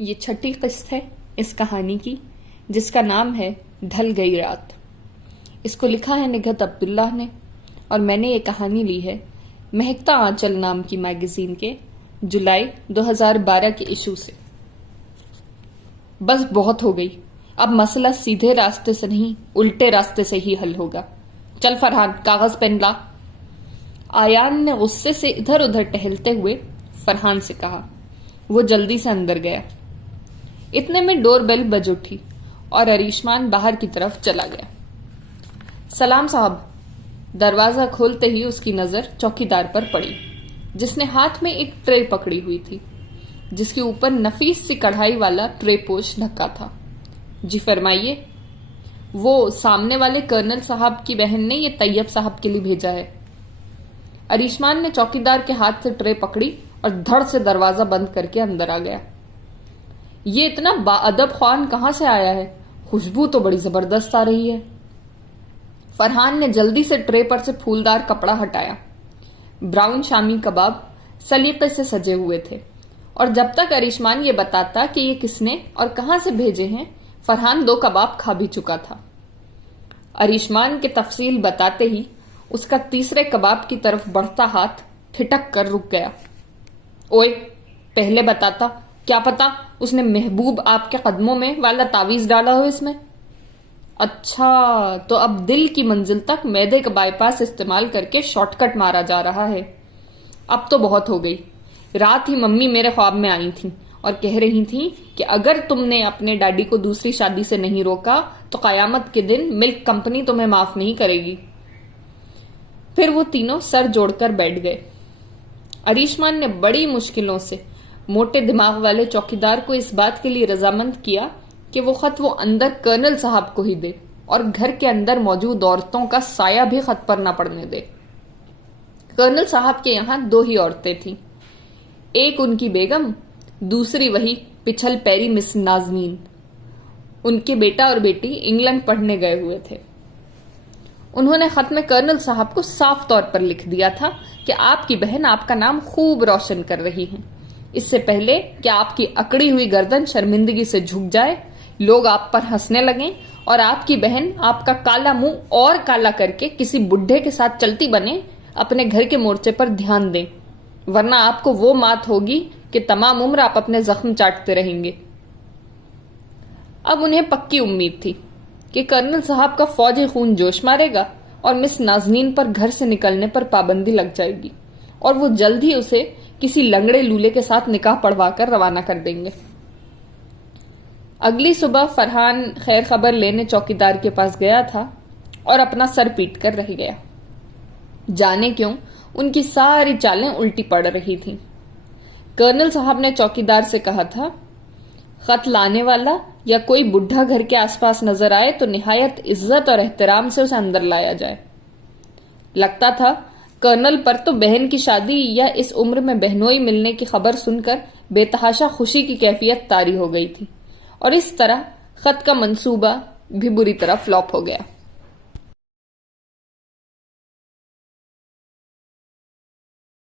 یہ چھٹی قسط ہے اس کہانی کی، جس کا نام ہے ڈھل گئی رات۔ اس کو لکھا ہے نگہت عبداللہ نے، اور میں نے یہ کہانی لی ہے مہکتا آنچل نام کی میگزین کے جولائی 2012 کے ایشو سے۔ بس بہت ہو گئی، اب مسئلہ سیدھے راستے سے نہیں الٹے راستے سے ہی حل ہوگا۔ چل فرحان، کاغذ پین لا۔ آیان نے غصے سے ادھر ادھر ٹہلتے ہوئے فرحان سے کہا۔ وہ جلدی سے اندر گیا۔ اتنے میں ڈور بیل بج اٹھی اور اریشمان باہر کی طرف چلا گیا۔ سلام صاحب۔ دروازہ کھولتے ہی اس کی نظر چوکیدار پر پڑی، جس نے ہاتھ میں ایک ٹرے پکڑی ہوئی تھی، جس کے اوپر نفیس سی کڑھائی والا ٹرے پوش ڈھکا تھا۔ جی فرمائیے۔ وہ سامنے والے کرنل صاحب کی بہن نے یہ طیب صاحب کے لیے بھیجا ہے۔ اریشمان نے چوکیدار کے ہاتھ سے ٹرے پکڑی اور دھڑ سے دروازہ بند کر کے اندر آ گیا۔ یہ اتنا با ادب خوان کہاں سے آیا ہے؟ خوشبو تو بڑی زبردست آ رہی ہے۔ فرحان نے جلدی سے ٹرے پر سے پھولدار کپڑا ہٹایا۔ براؤن شامی کباب سلیقے سے سجے ہوئے تھے، اور جب تک اریشمان یہ بتاتا کہ یہ کس نے اور کہاں سے بھیجے ہیں، فرحان 2 کباب کھا بھی چکا تھا۔ اریشمان کے تفصیل بتاتے ہی اس کا تیسرے کباب کی طرف بڑھتا ہاتھ ٹھٹک کر رک گیا۔ اوئے، پہلے بتاتا، کیا پتا اس نے محبوب آپ کے قدموں میں والا تعویذ ڈالا ہو اس میں۔ اچھا، تو اب دل کی منزل تک معدے کا بائی پاس استعمال کر کے شارٹ کٹ مارا جا رہا ہے۔ اب تو بہت ہو گئی۔ رات ہی ممی میرے خواب میں آئی تھیں اور کہہ رہی تھیں کہ اگر تم نے اپنے ڈیڈی کو دوسری شادی سے نہیں روکا تو قیامت کے دن ملک کمپنی تمہیں معاف نہیں کرے گی۔ پھر وہ تینوں سر جوڑ کر بیٹھ گئے۔ اریشمان نے بڑی مشکلوں سے موٹے دماغ والے چوکیدار کو اس بات کے لیے رضامند کیا کہ وہ خط وہ اندر کرنل صاحب کو ہی دے اور گھر کے اندر موجود عورتوں کا سایہ بھی خط پر نہ پڑنے دے۔ کرنل صاحب کے یہاں 2 ہی عورتیں تھیں، ایک ان کی بیگم، دوسری وہی پچھل پیری مس نازنین۔ ان کے بیٹا اور بیٹی انگلینڈ پڑھنے گئے ہوئے تھے۔ انہوں نے خط میں کرنل صاحب کو صاف طور پر لکھ دیا تھا کہ آپ کی بہن آپ کا نام خوب روشن کر رہی ہیں۔ اس سے پہلے کہ آپ کی اکڑی ہوئی گردن شرمندگی سے جھک جائے، لوگ آپ پر ہنسنے لگیں اور آپ کی بہن آپ کا کالا منہ اور کالا کر کے کسی بڈھے کے ساتھ چلتی بنے، اپنے گھر کے مورچے پر دھیان دیں، ورنہ آپ کو وہ مات ہوگی کہ تمام عمر آپ اپنے زخم چاٹتے رہیں گے۔ اب انہیں پکی امید تھی کہ کرنل صاحب کا فوجی خون جوش مارے گا اور مس نازنین پر گھر سے نکلنے پر پابندی لگ جائے گی، اور وہ جلد ہی اسے کسی لنگڑے لولے کے ساتھ نکاح پڑھوا کر روانہ کر دیں گے۔ اگلی صبح فرحان خیر خبر لینے چوکیدار کے پاس گیا تھا اور اپنا سر پیٹ کر رہ گیا۔ جانے کیوں ان کی ساری چالیں الٹی پڑ رہی تھیں۔ کرنل صاحب نے چوکیدار سے کہا تھا، خط لانے والا یا کوئی بڈھا گھر کے آس پاس نظر آئے تو نہایت عزت اور احترام سے اسے اندر لایا جائے۔ لگتا تھا کرنل پر تو بہن کی شادی یا اس عمر میں بہنوئی ملنے کی خبر سن کر بے تحاشا خوشی کی کیفیت طاری ہو گئی تھی، اور اس طرح خط کا منصوبہ بھی بری طرح فلاپ ہو گیا۔